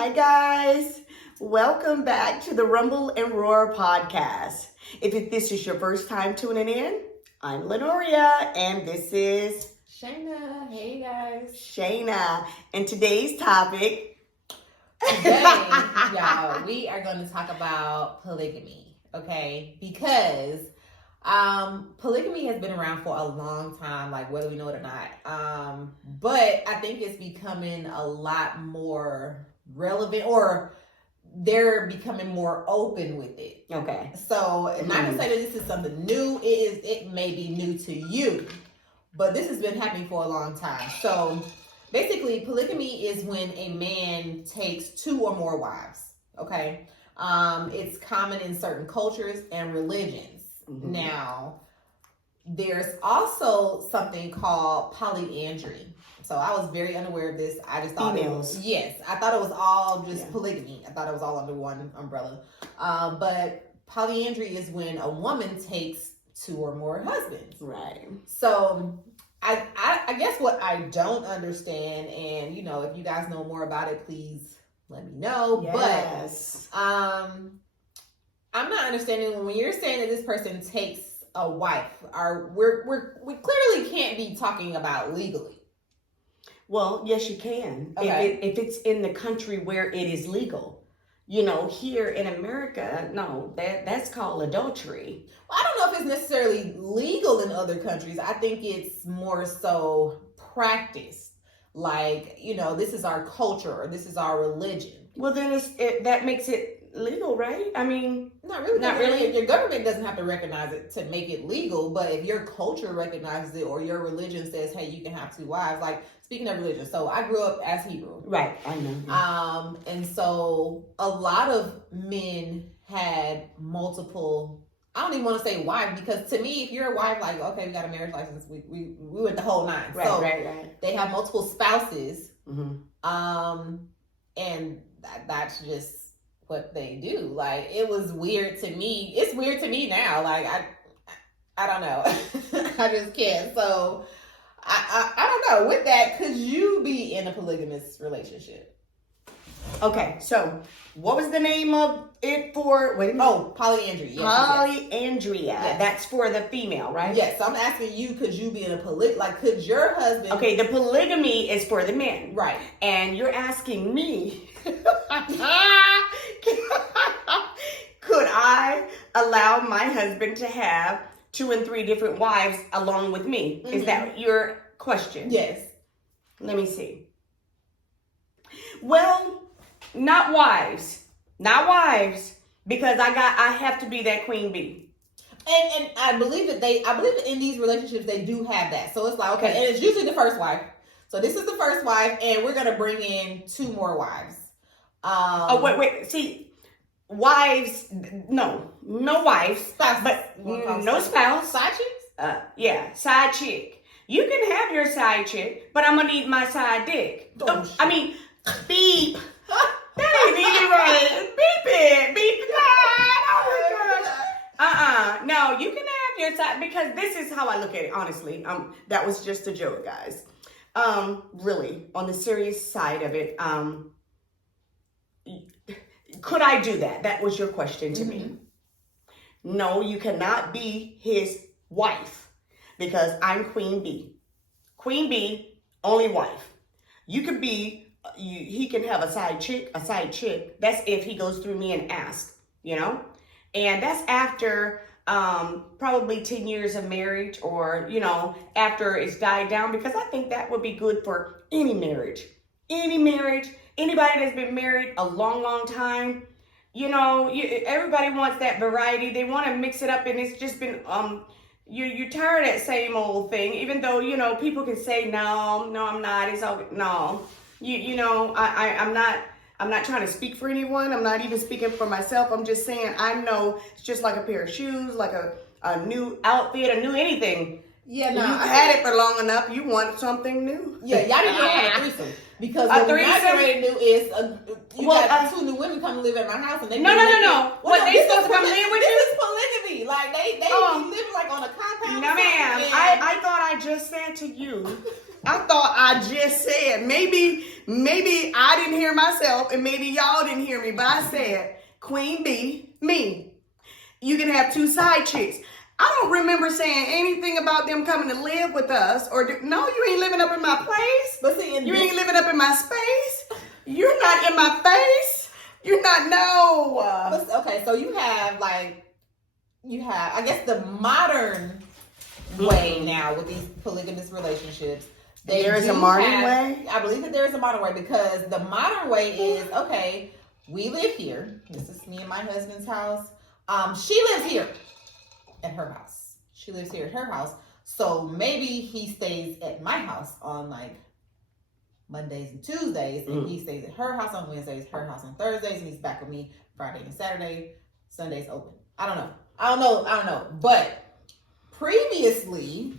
Hi, guys. Welcome back to the Rumble and Roar podcast. If this is your first time tuning in, I'm Lenoria, and this is Shayna. Hey, guys. Shayna. And today's topic... Today, y'all, we are going to talk about polygamy, okay? Because polygamy has been around for a long time, like whether we know it or not. But I think it's becoming a lot more relevant, or they're becoming more open with it. Okay. So, not to say that this is something new. It may be new to you, but this has been happening for a long time. So, basically, polygamy is when a man takes two or more wives. Okay. It's common in certain cultures and religions. Mm-hmm. Now, there's also something called polyandry. So I was very unaware of this. I just thought I thought it was all just polygamy. I thought it was all under one umbrella. But polyandry is when a woman takes two or more husbands. Right. So I guess what I don't understand, and if you guys know more about it, please let me know. Yes. But I'm not understanding when you're saying that this person takes a wife. We clearly can't be talking about legally. Well, yes, you can. Okay. If it's in the country where it is legal. Here in America, no, that's called adultery. Well, I don't know if it's necessarily legal in other countries. I think it's more so practiced. Like, this is our culture or this is our religion. Well, then that makes it legal, right? I mean, not really. Not really. Your government doesn't have to recognize it to make it legal, but if your culture recognizes it or your religion says, hey, you can have two wives, like, speaking of religion, so I grew up as Hebrew. Right, I know. And so a lot of men had multiple, I don't even want to say wives, because to me, if you're a wife, like, okay, we got a marriage license, we went the whole nine. Right, so right. They have multiple spouses. Mm-hmm. And that's just what they do. Like, it was weird to me. It's weird to me now. Like, I don't know. I just can't. So I don't know. With that, could you be in a polygamous relationship? Okay, so what was the name of it for? Polyandry. Yes, Polyandria. Yes. That's for the female, right? Yes. So I'm asking you, could you be in a could your husband? Okay, the polygamy is for the men. Right. And you're asking me, could I allow my husband to have 2 and 3 different wives along with me? Mm-hmm. Is that your question? Yes. Let me see. Well, not wives, because I have to be that queen bee. And I believe that in these relationships they do have that. So it's like, okay, and it's usually the first wife. So this is the first wife, and we're gonna bring in 2 more wives. Wait. See, wives, no wives, spouse, but no spouse. Side chicks? Side chick. You can have your side chick, but I'm gonna need my side dick. Beep. That ain't even right. Beep it. Oh my gosh. No, you can have your side, because this is how I look at it, honestly. That was just a joke, guys. Really, on the serious side of it, could I do that? That was your question to me. No, you cannot be his wife, because I'm queen bee. Queen bee, only wife. You could be, he can have a side chick. That's if he goes through me and asks, and that's after probably 10 years of marriage, or, after it's died down, because I think that would be good for any marriage, anybody that's been married a long, long time. Everybody wants that variety. They want to mix it up, and it's just been, you're tired of that same old thing, even though, people can say, no, I'm not. It's okay. No, I'm not trying to speak for anyone. I'm not even speaking for myself. I'm just saying, I know it's just like a pair of shoes, like a new outfit, a new anything. Yeah, no. You've had it for long enough. You want something new. Yeah, y'all didn't know have a threesome. Because what we already knew is you got 2 new women come live at my house, and they no. What, they supposed to come live with you? This is polygamy. Like they live like on a compound. No, ma'am. I thought I just said to you I thought I just said, maybe I didn't hear myself and maybe y'all didn't hear me, but I said, Queen B, me. You can have 2 side chicks. I don't remember saying anything about them coming to live with us no, you ain't living up in my place. But see, you ain't living up in my space. You're not in my face. You're not, no. Okay, so you have, I guess, the modern way now with these polygamous relationships. There is a modern way? I believe that there is a modern way, because the modern way is, okay, we live here. This is me and my husband's house. She lives here at her house. She lives here at her house. So maybe he stays at my house on Mondays and Tuesdays, and he stays at her house on Wednesdays, her house on Thursdays, and he's back with me Friday and Saturday. Sunday's open. I don't know. But previously,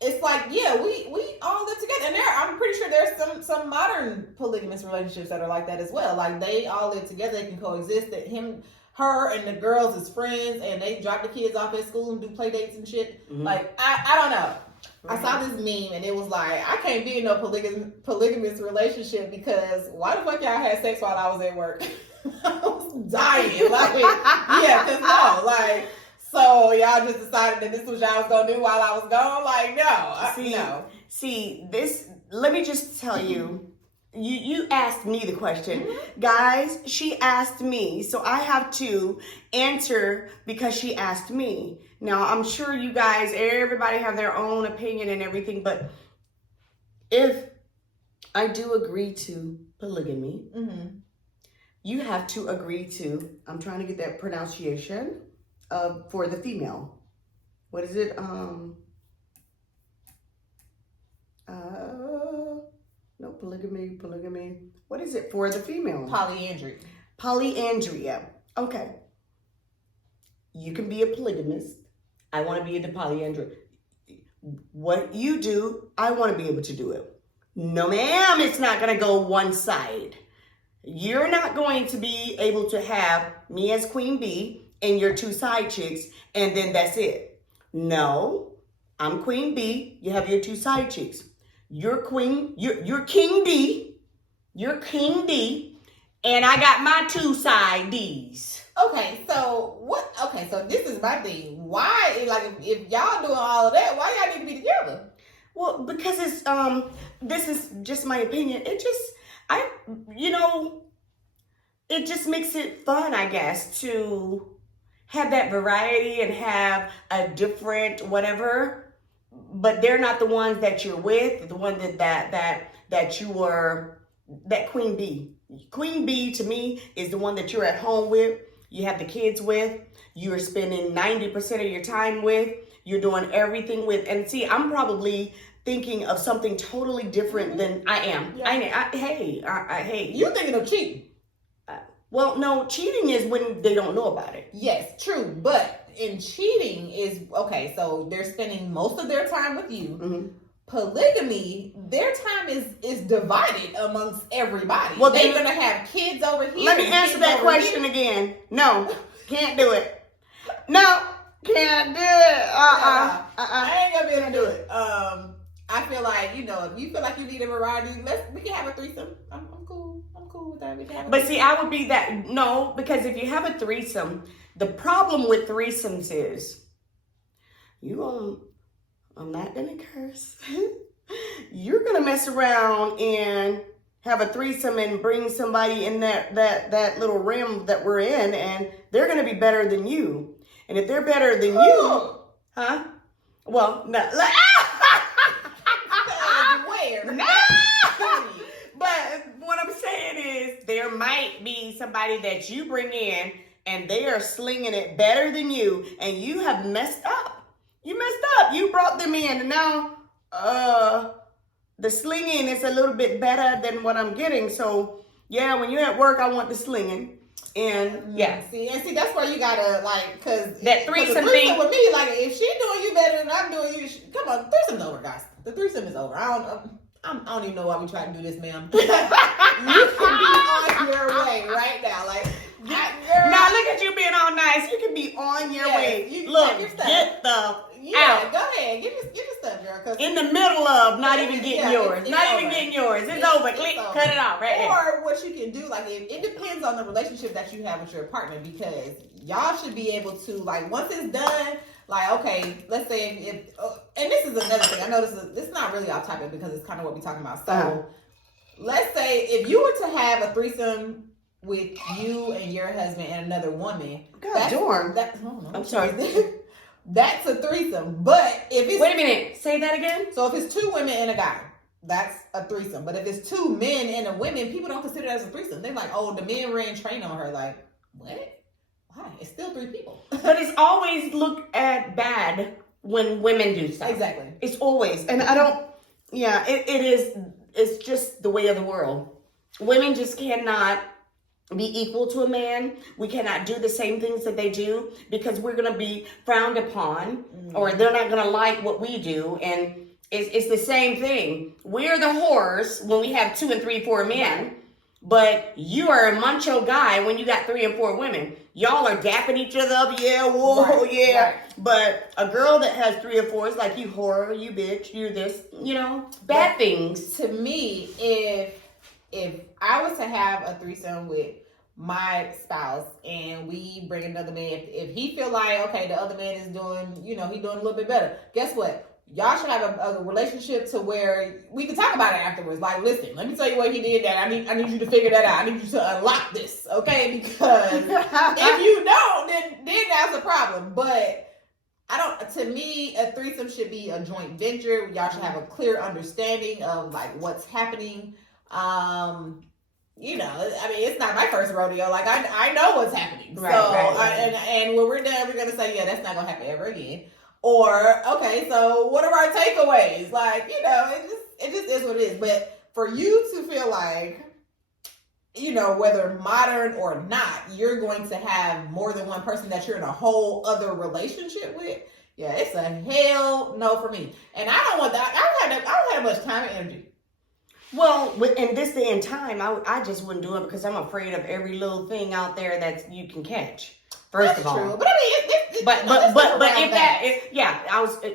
it's like, yeah, we all live together. And I'm pretty sure there's some modern polygamous relationships that are like that as well. Like, they all live together, they can coexist. That her and the girls is friends, and they drop the kids off at school and do play dates and shit. Mm-hmm. Like, I don't know. I saw this meme and it was like, I can't be in no polygamous relationship because why the fuck y'all had sex while I was at work? I was dying. So y'all just decided that this was y'all was gonna do while I was gone? Like, no. See, this, let me just tell you, you asked me the question. Mm-hmm. Guys, she asked me, so I have to answer because she asked me. Now, I'm sure you guys, everybody have their own opinion and everything, but if I do agree to polygamy, you have to agree to, I'm trying to get that pronunciation for the female. What is it? No, polygamy. What is it for the female? Polyandria. Okay. You can be a polygamist. I want to be the polyandry. What you do, I want to be able to do it. No, ma'am, it's not going to go one side. You're not going to be able to have me as Queen B and your 2 side chicks, and then that's it. No, I'm Queen B. You have your 2 side chicks. You're King D. You're King D. And I got my 2 side Ds. So this is my thing. Why, if y'all doing all of that, why y'all need to be together? Well, because it's, this is just my opinion. It just makes it fun, I guess, to have that variety and have a different whatever, but they're not the ones that you're with, the one that you were, that Queen B. Queen B to me is the one that you're at home with, you have the kids with, you're spending 90% of your time with, you're doing everything with, and see, I'm probably thinking of something totally different than I am. Yeah. Hey. You're thinking of cheating. Well, no, cheating is when they don't know about it. Yes, true. But in cheating is, okay, so they're spending most of their time with you. Mm-hmm. Polygamy, their time is divided amongst everybody. Well, they're going to have kids over here. Let me answer that question again. No, can't do it. No, can't do it. I ain't going to be able to do it. I feel like, if you feel like you need a variety, we can have a threesome. I'm cool. I'm cool with that. We can have but see, I would be that, no, because if you have a threesome, the problem with threesomes is, I'm not going to curse. You're going to mess around and have a threesome and bring somebody in that little rim that we're in, and they're going to be better than you. And if they're better than you, huh? Well, no. No. But what I'm saying is there might be somebody that you bring in and they are slinging it better than you, and you have messed up. You messed up. You brought them in, and now the slinging is a little bit better than what I'm getting. So yeah, when you're at work, I want the slinging. And yeah, see, that's where you gotta cause that threesome thing with me, if she doing you better than I'm doing you, come on, threesome's over, guys. The threesome is over. I don't even know why we try to do this, ma'am. You can be on your way right now, now look at you being all nice. You can be on your way. Look, get the out. Go ahead, give me stuff. girl. 'Cause in the middle of not even getting yeah, yours. it's not over. even getting yours. It's over. It's Click, over. cut it off right there. Or what you can do, like it depends on the relationship that you have with your partner, because y'all should be able to, like, once it's done, like, okay, let's say if and this is another thing. I know this is not really off topic because it's kind of what we're talking about. So let's say if you were to have a threesome with you and your husband and another woman, I'm sorry. That's a threesome. But if it's, wait a minute, say that again. So if it's 2 women and a guy, that's a threesome. But if it's 2 men and a woman, people don't consider that as a threesome. They're like, oh, the men ran train on her. Like, what? Why? It's still 3 people. But it's always looked at bad when women do stuff. Exactly. It's always, and I don't. Yeah, it is. It's just the way of the world. Women just cannot be equal to a man. We cannot do the same things that they do because we're going to be frowned upon, or they're not going to like what we do. And it's the same thing. We're the whores when we have 2 and 3, 4 men, but you are a macho guy when you got 3 and 4 women. Y'all are dapping each other up. Yeah, whoa, right, yeah. Right. But a girl that has 3 or 4 is like, you whore, you bitch, you this, bad things. To me, if I was to have a threesome with my spouse and we bring another man, if he feel like, okay, the other man is doing, he doing a little bit better, guess what? Y'all should have a relationship to where we can talk about it afterwards. Like, listen, let me tell you what he did that. I need you to figure that out. I need you to unlock this, okay? Because if you don't, then that's a problem. But to me, a threesome should be a joint venture. Y'all should have a clear understanding of like what's happening. It's not my first rodeo. Like I know what's happening. Right, so right. And when we're done, we're gonna say, yeah, that's not gonna happen ever again. Or, okay, so what are our takeaways? Like, it just is what it is. But for you to feel like, whether modern or not, you're going to have more than one person that you're in a whole other relationship with, yeah, it's a hell no for me. And I don't want that. I don't have much time and energy. Well, in this day and time, I just wouldn't do it because I'm afraid of every little thing out there that you can catch. First of all, true. But I mean,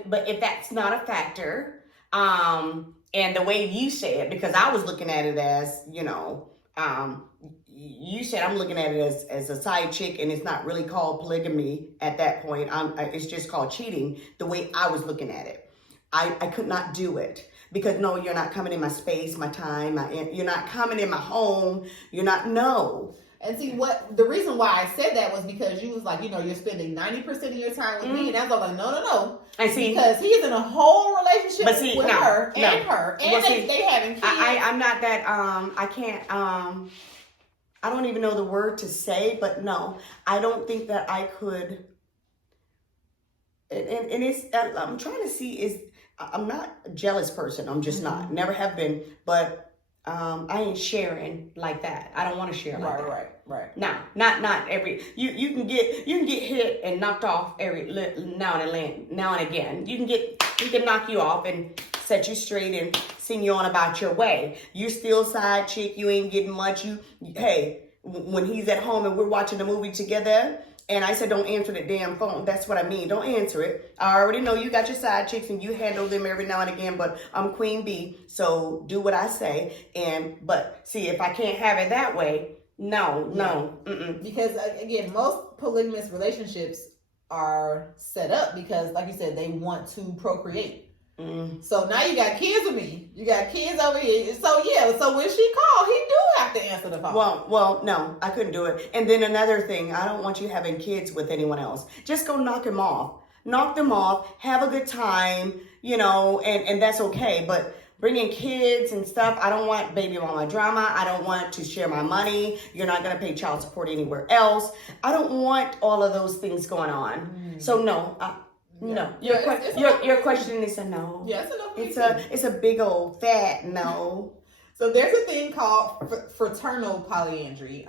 but if that's not a factor, and the way you say it, because I was looking at it as, you said I'm looking at it as a side chick, and it's not really called polygamy at that point. It's just called cheating. The way I was looking at it, I could not do it. Because no, you're not coming in my space, my time, you're not coming in my home, no. And see, the reason why I said that was because you was like, you're spending 90% of your time with me, and I was like, no. I see. Because he is in a whole relationship with her, and they having kids. I'm not that, I can't, I don't even know the word to say, but no, I don't think that I could, and it's, I'm trying to see, I'm not a jealous person, I'm just not, never have been, but I ain't sharing like that. I don't want to share like that. Right. No, not every. You can get hit and knocked off every now and again. He can knock you off and set you straight and send you on about your way. You still side chick. You ain't getting much. Hey, when he's at home and we're watching a movie together. And I said, don't answer the damn phone. That's what I mean. Don't answer it. I already know you got your side chicks and you handle them every now and again, but I'm Queen Bee, so do what I say. But see, if I can't have it that way, no. Mm-mm. Because again, most polygamous relationships are set up because, like you said, they want to procreate. So now you got kids with me. You got kids over here. So yeah, so when she called, he do have to answer the phone. Well, no, I couldn't do it. And then another thing, I don't want you having kids with anyone else. Just go knock them off. Knock them off. Have a good time, and that's okay. But bringing kids and stuff, I don't want baby mama drama. I don't want to share my money. You're not going to pay child support anywhere else. I don't want all of those things going on. So no. No, your question is a no. Yes, it's a no. It's a big old fat no. So there's a thing called fraternal polyandry.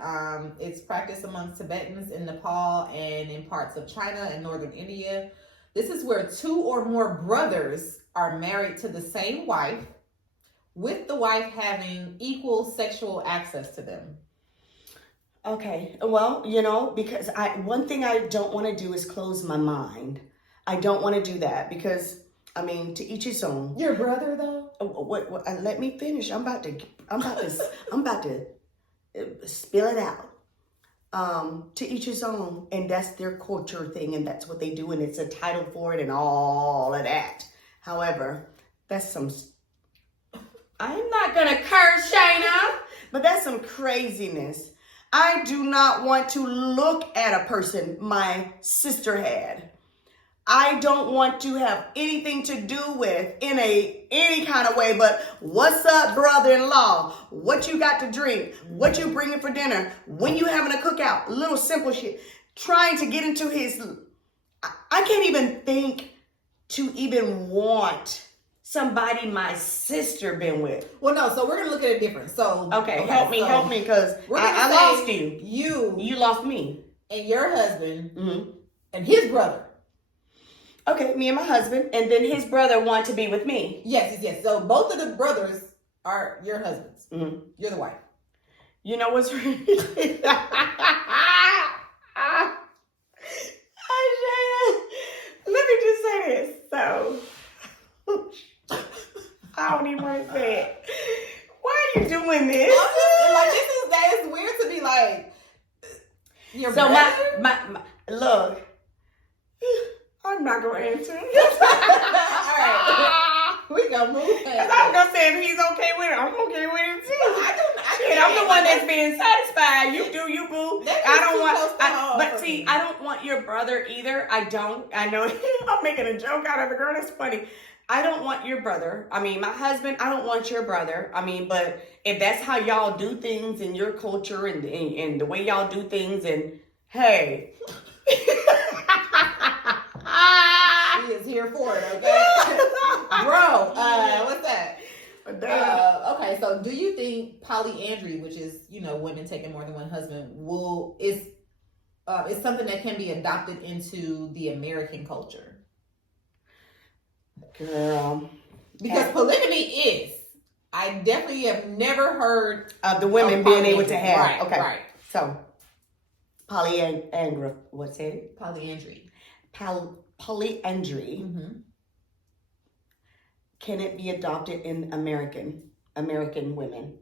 It's practiced among Tibetans in Nepal and in parts of China and northern India. This is where 2 or more brothers are married to the same wife, with the wife having equal sexual access to them. Okay, well, because one thing I don't want to do is close my mind. I don't want to do that because I mean, to each his own. Your brother, though? What, let me finish. I'm about to spill it out. To each his own, and that's their culture thing, and that's what they do, and it's a title for it and all of that. However, that's some, I'm not gonna curse, Shayna, but that's some craziness. I do not want to look at a person my sister had. I don't want to have anything to do with in any kind of way, but what's up, brother-in-law? What you got to drink? What you bringing for dinner? When you having a cookout? Little simple shit. Trying to get into his, I can't even think to even want somebody my sister been with. Well, no, so we're going to look at it different. So, okay help me, because I lost you. You lost me. And your husband and his brother. Okay, me and my husband, and then his brother want to be with me. Yes. So both of the brothers are your husbands. Mm-hmm. You're the wife. You know what's really... Let me just say this. So, I don't even want to say it. Why are you doing this? It's weird to be like, your so brother? my look. I'm not gonna answer. All right, we gonna move. Because I'm gonna say if he's okay with it, I'm okay with it too. I'm the one that's being satisfied. You do you, boo. I don't want. I don't want your brother either. I don't. I know I'm making a joke out of it, girl. That's funny. I don't want your brother. I mean, my husband. I don't want your brother. I mean, but if that's how y'all do things in your culture and the way y'all do things, and hey. He is here for it, okay? Bro, what's that? Okay, so do you think polyandry, which is, women taking more than one husband, is something that can be adopted into the American culture? Girl. Because polygamy is. I definitely have never heard of the women being able to have. Right, okay. Right. So, polyandry. What's it? Polyandry. Polyandry. Mm-hmm. Can it be adopted in American women?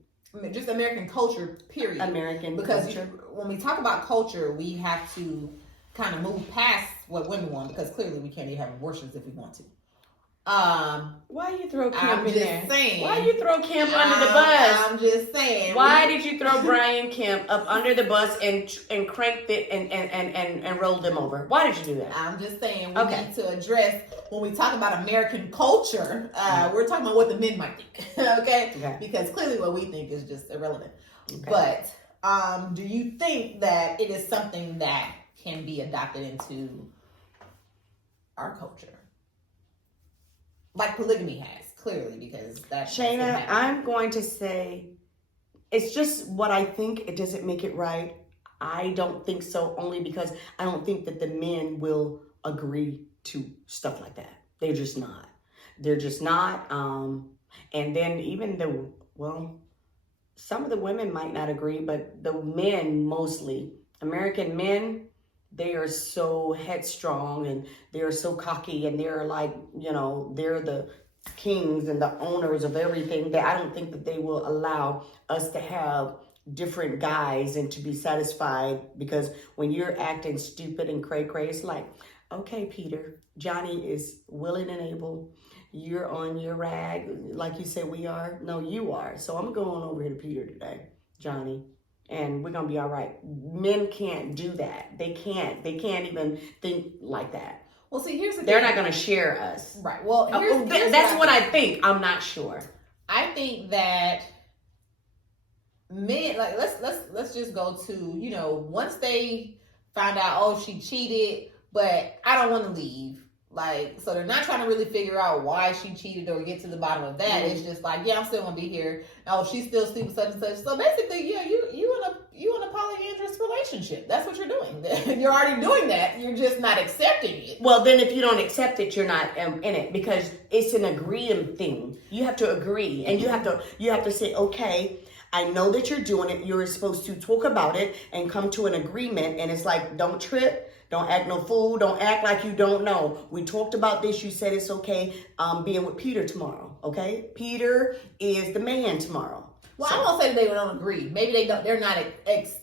Just American culture, period. American because culture. When we talk about culture, we have to kind of move past what women want, because clearly we can't even have abortions if we want to. Why you throw Kemp in there? Saying, why you throw Kemp under the bus? I'm just saying. Why did you throw Brian Kemp up under the bus and cranked it and rolled them over? Why did you do that? I'm just saying we need to address, when we talk about American culture, we're talking about what the men might think, okay? Because clearly what we think is just irrelevant. Okay. But do you think that it is something that can be adopted into our culture? Like polygamy has, clearly, because that's... Shayna, I'm going to say it's just what I think. It doesn't make it right. I don't think so, only because I don't think that the men will agree to stuff like that. They're just not. And then even some of the women might not agree, but the men mostly, American men, they are so headstrong and they're so cocky and they're like, they're the kings and the owners of everything, that I don't think that they will allow us to have different guys and to be satisfied. Because when you're acting stupid and cray-cray, it's like, okay, Peter, Johnny is willing and able. You're on your rag, like you said we are. No, you are. So I'm going over here to Peter today, Johnny. And we're going to be all right. Men can't do that. They can't even think like that. Well, see, here's the thing. They're not going to share us. Right. Well, that's what I think. I'm not sure. I think that men, like, let's just go to, once they find out, oh, she cheated, but I don't want to leave. Like, so they're not trying to really figure out why she cheated or get to the bottom of that. Mm-hmm. It's just like, yeah, I'm still gonna be here. Oh, she's still sleeping such and such. So basically, yeah, you in a polyandrous relationship. That's what you're doing. You're already doing that. You're just not accepting it. Well, then if you don't accept it, you're not in it, because it's an agreeing thing. You have to agree, and you have to say, okay, I know that you're doing it. You're supposed to talk about it and come to an agreement. And it's like, don't trip. Don't act no fool. Don't act like you don't know. We talked about this. You said it's okay being with Peter tomorrow, okay? Peter is the man tomorrow. Well, I won't say that they don't agree. Maybe they're not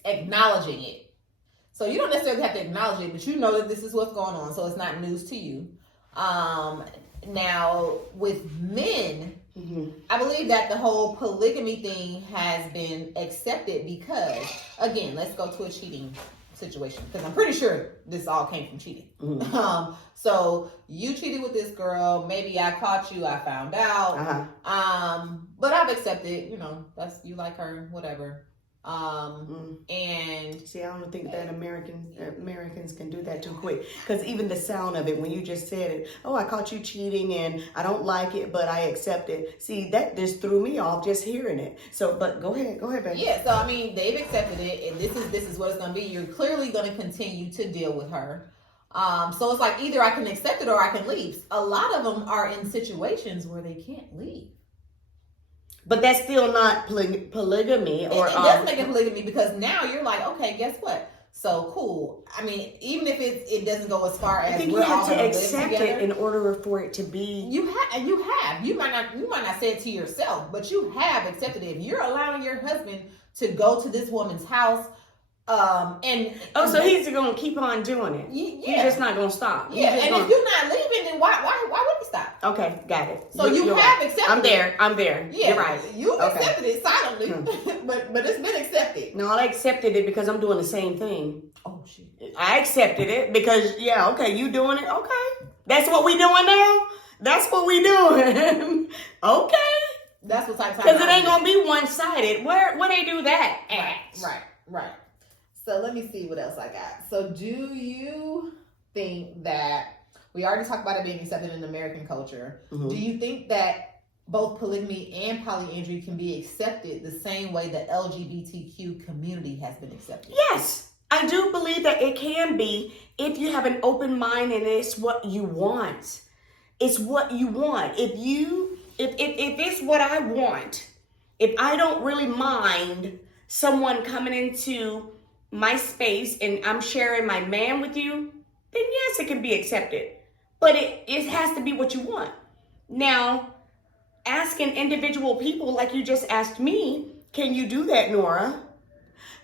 acknowledging it. So you don't necessarily have to acknowledge it, but you know that this is what's going on, so it's not news to you. Now, with men, I believe that the whole polygamy thing has been accepted because, again, let's go to a cheating situation, because I'm pretty sure this all came from cheating. So you cheated with this girl. Maybe I caught you. I found out. But I've accepted. You know, that's you like her, whatever. And see, I don't think that Americans can do that too quick, because even the sound of it, when you just said it, oh, I caught you cheating and I don't like it, but I accept it. See, that just threw me off just hearing it. So, but go ahead, baby. Yeah. So I mean, they've accepted it, and this is what it's gonna be. You're clearly gonna continue to deal with her. So it's like either I can accept it or I can leave. A lot of them are in situations where they can't leave. But that's still not polygamy. Or it does make it polygamy, because now you're like, okay, guess what? So cool. I mean, even if it doesn't go as far as I think we're you have all to accept it in order for it to be. You have. You might not say it to yourself, but you have accepted it. If you're allowing your husband to go to this woman's house, so he's gonna keep on doing it. Yeah. He's just not gonna stop. Yeah, and if you're not leaving, then why would he stop? Okay, got it. So you have accepted it. I'm there. Yeah, you're right. You've accepted it silently, but it's been accepted. No, I accepted it because I'm doing the same thing. Oh shit! I accepted it because you doing it. Okay, that's what we doing now. That's what we doing. Okay. That's what type of time. Because it ain't gonna be one sided. Where they do that at? Right. So let me see what else I got. So do you think that, we already talked about it being accepted in American culture. Do you think that both polygamy and polyandry can be accepted the same way the LGBTQ community has been accepted? Yes, I do believe that it can be, if you have an open mind and it's what you want. It's what you want. If it's what I want, if I don't really mind someone coming into my space and I'm sharing my man with you, then yes, it can be accepted. But it has to be what you want. Now, asking individual people like you just asked me, can you do that, Nora?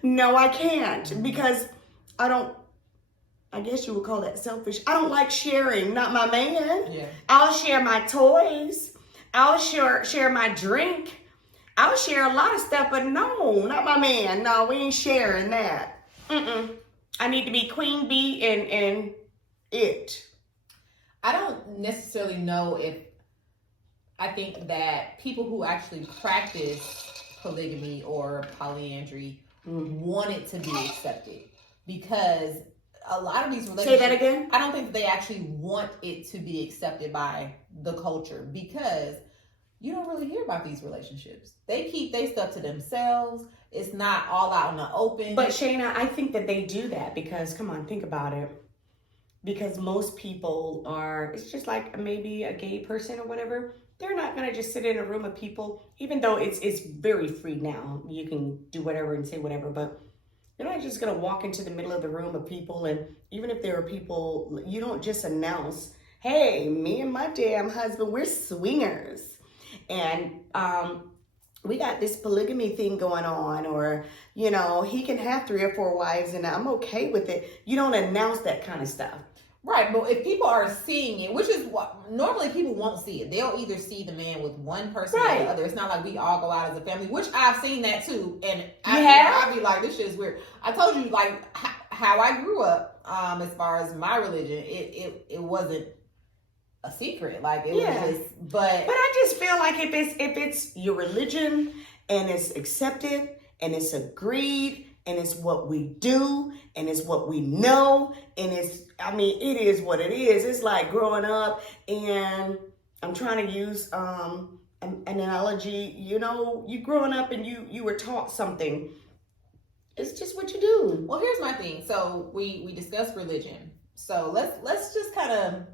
No, I can't, because I guess you would call that selfish. I don't like sharing, not my man. Yeah. I'll share my toys. I'll share my drink. I'll share a lot of stuff, but no, not my man. No, we ain't sharing that. I need to be queen bee and it. I don't necessarily know if, I think that people who actually practice polygamy or polyandry want it to be accepted, because a lot of these relationships. Say that again? I don't think that they actually want it to be accepted by the culture, because you don't really hear about these relationships. They keep their stuff to themselves. It's not all out in the open. But Shayna, I think that they do that because, come on, think about it. Because most people it's just like maybe a gay person or whatever. They're not going to just sit in a room of people, even though it's very free now. You can do whatever and say whatever, but you're not just going to walk into the middle of the room of people. And even if there are people, you don't just announce, hey, me and my damn husband, we're swingers. And we got this polygamy thing going on, or, he can have 3 or 4 wives and I'm okay with it. You don't announce that kind of stuff. Right, but if people are seeing it, which is what normally people won't see it. They'll either see the man with one person or the other. It's not like we all go out as a family, which I've seen that too. And I'd be like, this shit is weird. I told you like how I grew up, as far as my religion, it wasn't a secret. Like it was just, but I just feel like if it's your religion and it's accepted and it's agreed and it's what we do and it's what we know and it is what it is. It's like growing up, and I'm trying to use an analogy. You growing up and you were taught something. It's just what you do. Well, here's my thing. So we discussed religion. So let's just kind of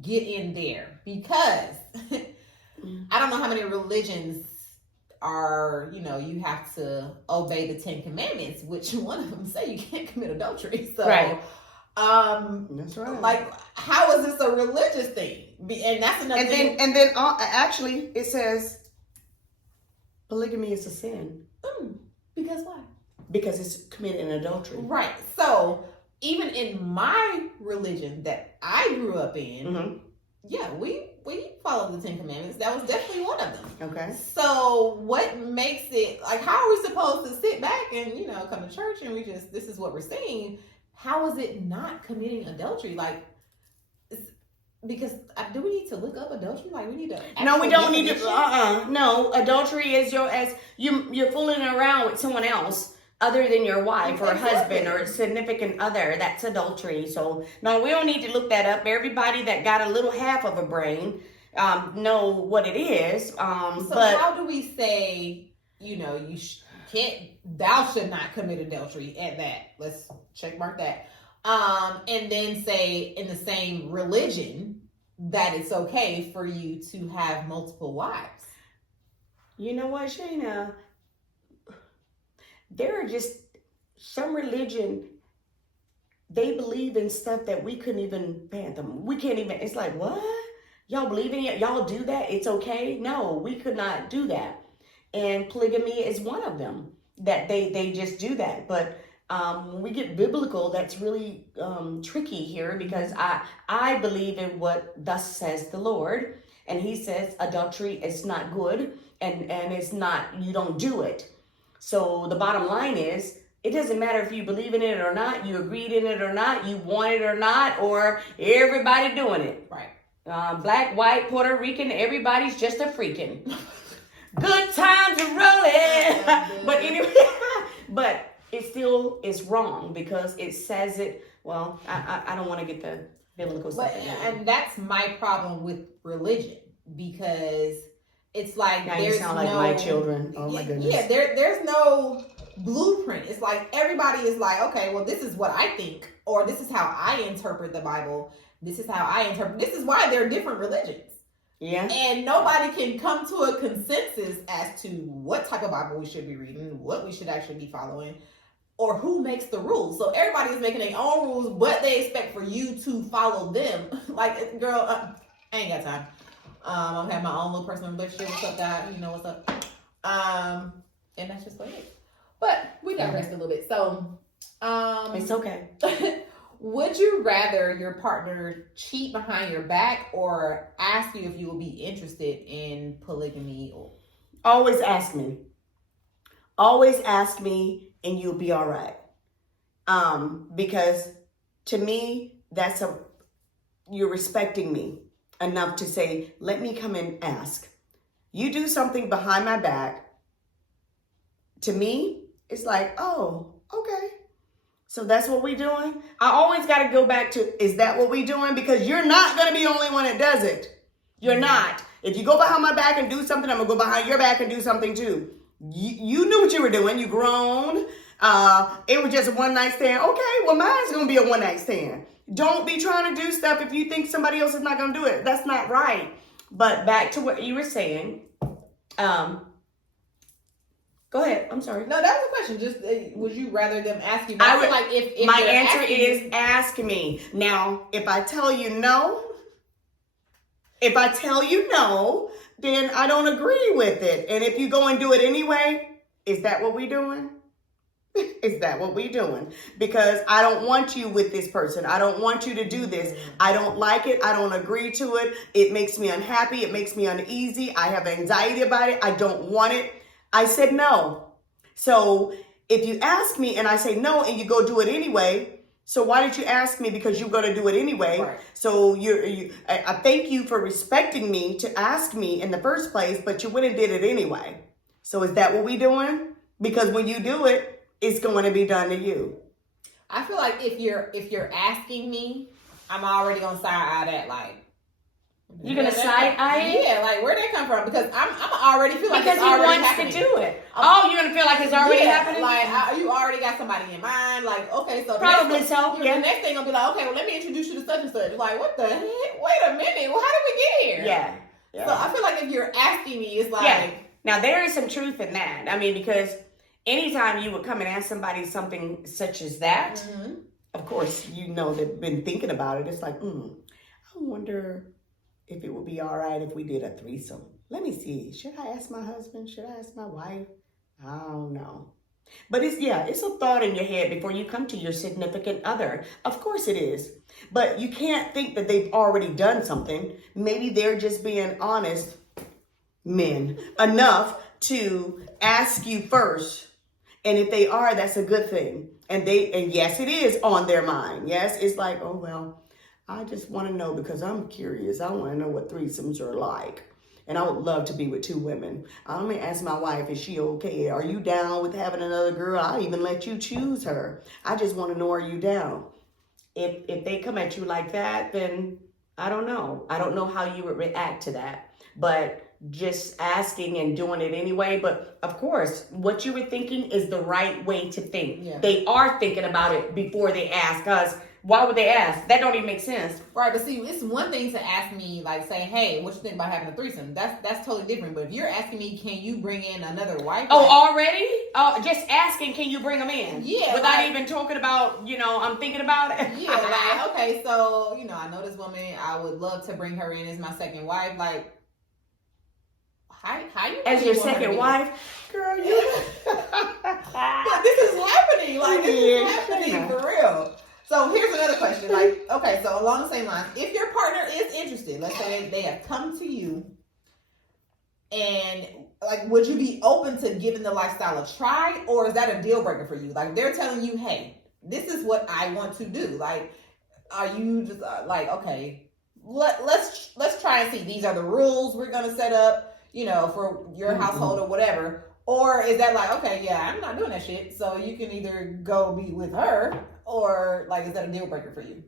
get in there, because I don't know how many religions are, you have to obey the 10 Commandments, which one of them say you can't commit adultery. So, right. That's right. Like, how is this a religious thing? And that's another thing. And then actually, it says polygamy is a sin. Because why? Because it's committing adultery. Right. So, even in my religion that I grew up in, yeah, we follow the 10 Commandments. That was definitely one of them. Okay. So, what makes it, like, how are we supposed to sit back and, come to church and this is what we're saying? How is it not committing adultery? Like, because do we need to look up adultery? Like, we need to. No, we don't need to. No, adultery is you're fooling around with someone else other than your wife or husband or a significant other. That's adultery. So no, we don't need to look that up. Everybody that got a little half of a brain know what it is. But how do we say, thou should not commit adultery at that? Let's check mark that. And then say in the same religion that it's okay for you to have multiple wives. You know what, Shayna? There are just some religion, they believe in stuff that we couldn't even fathom. We can't even, it's like, what? Y'all believe in it? Y'all do that? It's okay? No, we could not do that. And polygamy is one of them that they just do that. But when we get biblical, that's really tricky here because I believe in what thus says the Lord. And he says adultery is not good and it's not, you don't do it. So the bottom line is, it doesn't matter if you believe in it or not, you agreed in it or not, you want it or not, or everybody doing it. Right. Black, white, Puerto Rican, everybody's just a freaking. Good times are rolling. But anyway, but it still is wrong because it says it. Well, I don't want to get the biblical stuff. And that's my problem with religion because it's like now you sound like my children. Oh my goodness. Yeah, there's no blueprint. It's like everybody is like, okay, well, this is what I think, or this is how I interpret the Bible. This is how I interpret. This is why there are different religions. Yeah. And nobody can come to a consensus as to what type of Bible we should be reading, what we should actually be following, or who makes the rules. So everybody is making their own rules, but they expect for you to follow them. Like, girl, I ain't got time. I'm having my own little personal relationship. What's up, God? You know what's up. And that's just what it is. But we digressed a little bit. So, it's okay. Would you rather your partner cheat behind your back or ask you if you will be interested in polygamy? Always ask me. Always ask me and you'll be all right. Because to me, you're respecting me enough to say, let me come and ask. You do something behind my back. To me, it's like, oh, okay. So that's what we doing? I always got to go back to, is that what we doing? Because you're not going to be the only one that does it. You're not. If you go behind my back and do something, I'm going to go behind your back and do something too. You knew what you were doing. You grown. It was just a one night stand. Okay, well, mine's going to be a one night stand. Don't be trying to do stuff if you think somebody else is not going to do it. That's not right. But back to what you were saying. Go ahead. I'm sorry. No, that was a question. Just would you rather them ask you? I would, like if my answer is ask me. Now, if I tell you no, then I don't agree with it. And if you go and do it anyway, is that what we doing? Is that what we doing? Because I don't want you with this person. I don't want you to do this. I don't like it. I don't agree to it. It makes me unhappy. It makes me uneasy. I have anxiety about it. I don't want it. I said no. So if you ask me and I say no and you go do it anyway, so why did you ask me? Because you're going to do it anyway. Right. So I thank you for respecting me to ask me in the first place, but you went and did it anyway. So is that what we doing? Because when you do it, it's going to be done to you. I feel like if you're asking me, I'm already on side eye that like. You're gonna side eye it? Yeah, like where'd that come from? Because I'm already feel like because it's already happening. Because he wants to do it. You're gonna feel like it's already happening. Like you already got somebody in mind. Like okay, so probably so. The next thing gonna be like, okay, well let me introduce you to such and such. Like what the heck? Wait a minute. Well, how did we get here? Yeah. So I feel like if you're asking me, it's like. Yeah. Now there is some truth in that. I mean, because anytime you would come and ask somebody something such as that, of course, you know, they've been thinking about it. It's like, I wonder if it would be all right if we did a threesome. Let me see. Should I ask my husband? Should I ask my wife? I don't know. But it's a thought in your head before you come to your significant other. Of course it is. But you can't think that they've already done something. Maybe they're just being honest men enough to ask you first. And if they are, that's a good thing. And yes, it is on their mind. Yes, it's like, oh, well, I just want to know because I'm curious. I want to know what threesomes are like. And I would love to be with two women. I'm going to ask my wife, is she okay? Are you down with having another girl? I'll even let you choose her. I just want to know, are you down? If they come at you like that, then I don't know. I don't know how you would react to that. But just asking and doing it anyway. But of course, what you were thinking is the right way to think. Yeah. They are thinking about it before they ask us. Why would they ask? That don't even make sense. Right, but see, it's one thing to ask me, like, say, hey, what you think about having a threesome? That's totally different. But if you're asking me, can you bring in another wife? Oh, already? Oh, just asking, can you bring them in? Yeah. Without even talking about, I'm thinking about it. Yeah, like, okay, so, I know this woman. I would love to bring her in as my second wife. Like, how you as your second wife? Girl, you... But this is happening. Like, this is happening for real. So here's another question. Like, okay, so along the same lines, if your partner is interested, let's say they have come to you, and like, would you be open to giving the lifestyle a try, or is that a deal breaker for you? Like, they're telling you, hey, this is what I want to do. Like, are you just like, okay, let's try and see. These are the rules we're gonna set up, for your household or whatever. Or is that like, okay, yeah, I'm not doing that shit. So you can either go be with her, or like, is that a deal breaker for you?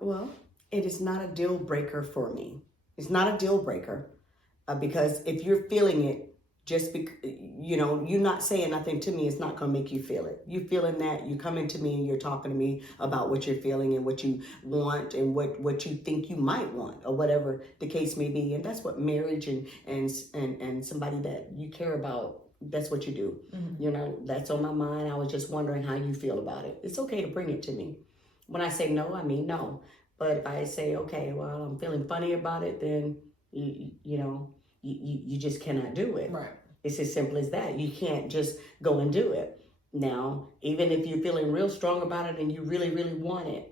Well, it is not a deal breaker for me. It's not a deal breaker because if you're feeling it, just you're not saying nothing to me, it's not going to make you feel it. You feeling that, you coming to me and you're talking to me about what you're feeling and what you want and what you think you might want or whatever the case may be. And that's what marriage and somebody that you care about, that's what you do. Mm-hmm. That's on my mind. I was just wondering how you feel about it. It's okay to bring it to me. When I say no, I mean no. But if I say, okay, well, I'm feeling funny about it, then you just cannot do it. Right. It's as simple as that. You can't just go and do it. Now, even if you're feeling real strong about it and you really, really want it,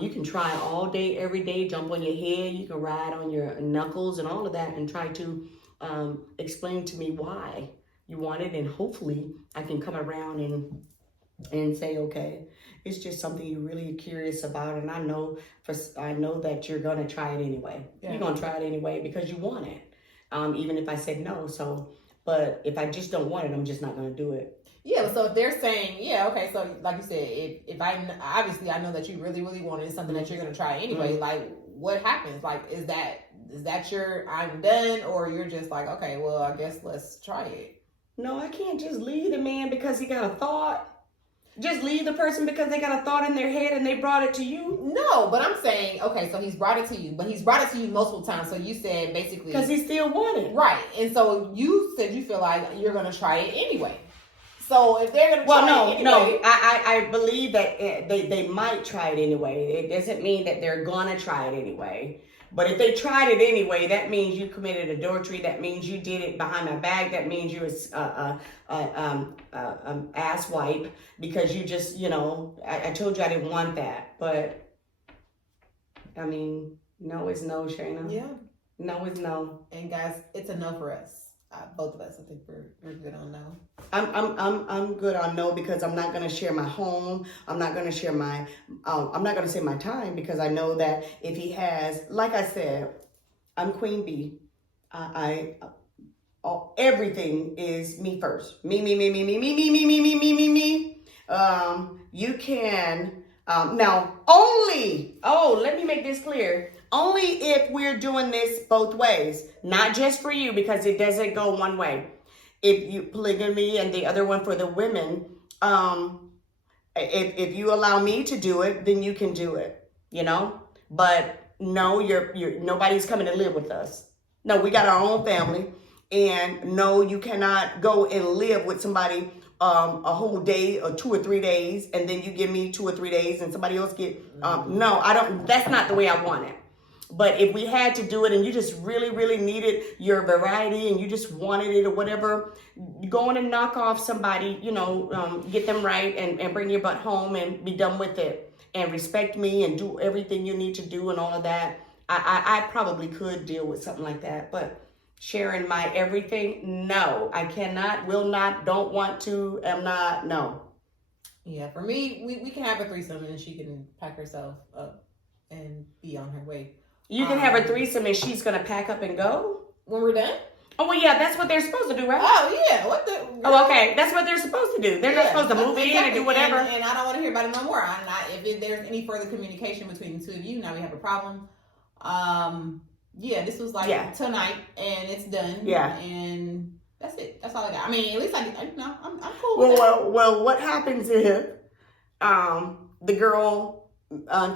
you can try all day, every day, jump on your head. You can ride on your knuckles and all of that and try to explain to me why you want it. And hopefully I can come around and say, okay, it's just something you're really curious about. And I know that you're going to try it anyway. Yeah. You're going to try it anyway because you want it. Even if I said no. But if I just don't want it, I'm just not going to do it. Yeah, so if they're saying, yeah, okay, so like you said, if I know that you really, really want it, it's something that you're going to try anyway, mm-hmm. Like, what happens? Like, is that your I'm done, or you're just like, okay, well, I guess let's try it? No, I can't just leave the man because he got a thought. Just leave the person because they got a thought in their head and they brought it to you? No, but I'm saying, okay, so he's brought it to you, but he's brought it to you multiple times. So you said basically... Because he still wanted it. Right. And so you said you feel like you're going to try it anyway. So if they're going to try it anyway... No, I believe that they might try it anyway. It doesn't mean that they're going to try it anyway. But if they tried it anyway, that means you committed adultery. That means you did it behind my back. That means you was ass wipe because you just, I told you I didn't want that. But, I mean, no is no, Shayna. Yeah. No is no. And guys, it's a no for us. Both of us, I think we're good on no. I'm good on no because I'm not going to share my home. I'm not going to share I'm not going to say my time because I know that if he has, like I said, I'm Queen Bee. Everything is me first. Me. You can, now only, let me make this clear. Only if we're doing this both ways, not just for you because it doesn't go one way. If you polygamy and the other one for the women, if you allow me to do it, then you can do it, But no, you're nobody's coming to live with us. No, we got our own family, and no, you cannot go and live with somebody a whole day or 2 or 3 days, and then you give me 2 or 3 days and somebody else get, no, I don't, that's not the way I want it. But if we had to do it and you just really, really needed your variety and you just wanted it or whatever, go on and knock off somebody, get them right and bring your butt home and be done with it and respect me and do everything you need to do and all of that. I probably could deal with something like that, but sharing my everything, no, I cannot, will not, don't want to, am not, no. Yeah, for me, we can have a threesome and she can pack herself up and be on her way. You can have a threesome and she's going to pack up and go? When we're done? Oh, well, yeah, that's what they're supposed to do, right? Oh, yeah. What the? Oh, okay. That's what they're supposed to do. They're not supposed to move in and do whatever. And I don't want to hear about it no more. If there's any further communication between the two of you, now we have a problem. Yeah, this was like tonight and it's done. Yeah. And that's it. That's all I got. I mean, at least I'm cool with that. Well, what happens if the girl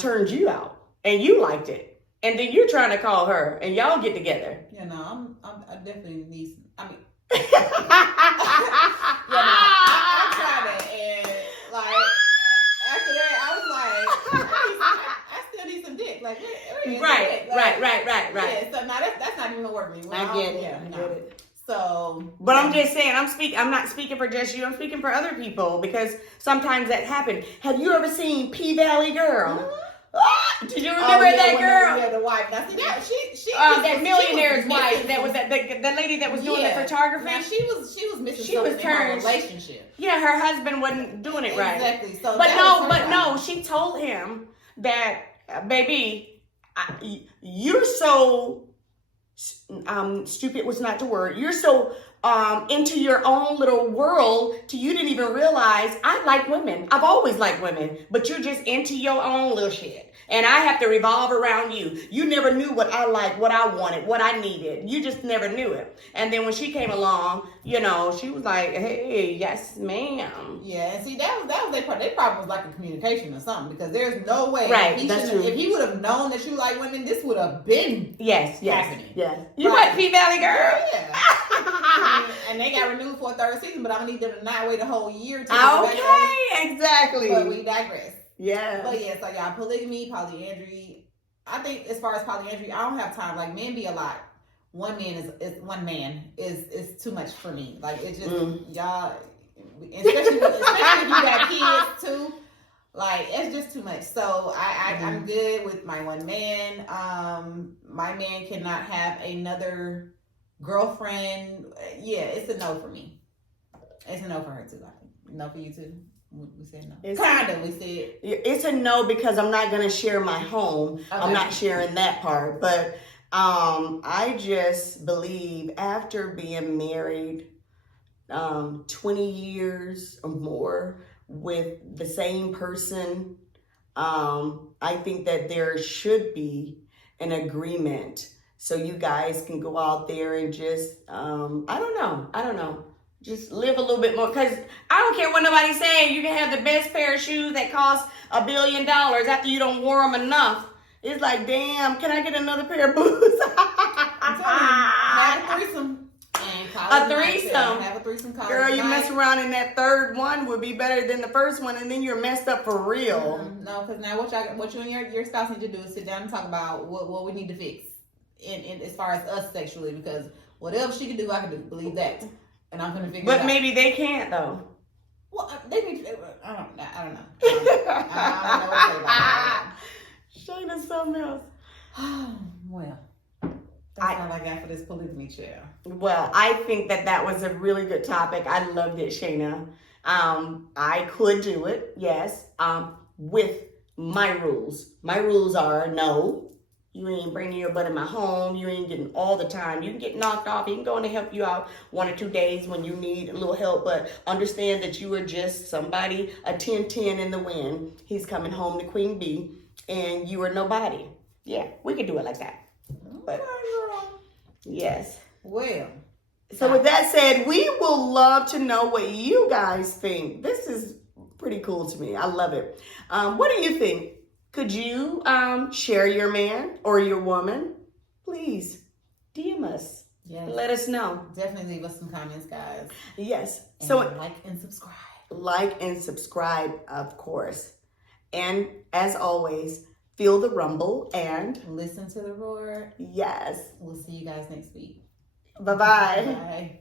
turns you out and you liked it? And then you're trying to call her, and y'all get together. Yeah, no, I definitely need some. I mean, I tried it, and like after that, I was like, I still need some dick. Like, where is right, the dick? Like, right. Yeah, so now that's not even gonna work for me. I get it. So, but I'm just saying, I'm not speaking for just you. I'm speaking for other people because sometimes that happens. Have you ever seen P Valley Girl? Mm-hmm. Did you remember that girl? Yeah, the wife. Now, see, she that millionaire's wife. That was the lady that was doing the photography. Now, she was missing something in her relationship. Yeah, her husband wasn't doing it right. Exactly. So, but no, she told him that, baby, you're so stupid was not the word. You're so into your own little world you didn't even realize I like women. I've always liked women, but you're just into your own little shit. And I have to revolve around you. You never knew what I liked, what I wanted, what I needed. You just never knew it. And then when she came along, she was like, hey, yes, ma'am. Yeah, and see, that was their problem. Their problem was like a communication or something, because there's no way. Right, if he would have known that you like women, this would have been happening. Yes. You like P Valley Girl? Yeah. And they got renewed for a third season, but I'm gonna need them to not wait a whole year to okay, exactly. But we digress. Yeah. But yeah, so y'all, polygamy, polyandry. I think as far as polyandry, I don't have time. Like, men be a lot. One man is too much for me. Like, it's just y'all, especially if you got kids too. Like, it's just too much. So I'm good with my one man. My man cannot have another girlfriend. Yeah, it's a no for me. It's a no for her too. I think. No for you too. We said no. We said it's a no because I'm not going to share my home. Okay. I'm not sharing that part. But I just believe after being married 20 years or more with the same person, I think that there should be an agreement so you guys can go out there and just, I don't know. Just live a little bit more, because I don't care what nobody's saying. You can have the best pair of shoes that cost $1 billion after you don't wear them enough. It's like, damn, can I get another pair of boots? Have a threesome. Have a threesome. Girl, you mess around and that third one would be better than the first one, and then you're messed up for real. No, because now what you and your spouse need to do is sit down and talk about what we need to fix in as far as us sexually, because whatever she can do, I can do. Believe that. And I'm gonna figure it out. But maybe they can't though. Well, they need. I don't know. I don't know what to say about that. Shayna's something else. Well, that's all I got for this polygamy chair. Well, I think that was a really good topic. I loved it, Shayna. I could do it, yes. With my rules. My rules are no. You ain't bringing your butt in my home. You ain't getting all the time. You can get knocked off. He can go in to help you out 1 or 2 days when you need a little help. But understand that you are just somebody, a 10-10 in the wind. He's coming home to Queen Bee, and you are nobody. Yeah, we could do it like that. But yes. Well. So with that said, we will love to know what you guys think. This is pretty cool to me. I love it. What do you think? Could you share your man or your woman? Please DM us. Yes. Let us know. Definitely leave us some comments, guys. Yes. And So like and subscribe. like and subscribe, of course. And as always, feel the rumble and Listen to the roar. yes. We'll see you guys next week. Bye-bye. Bye.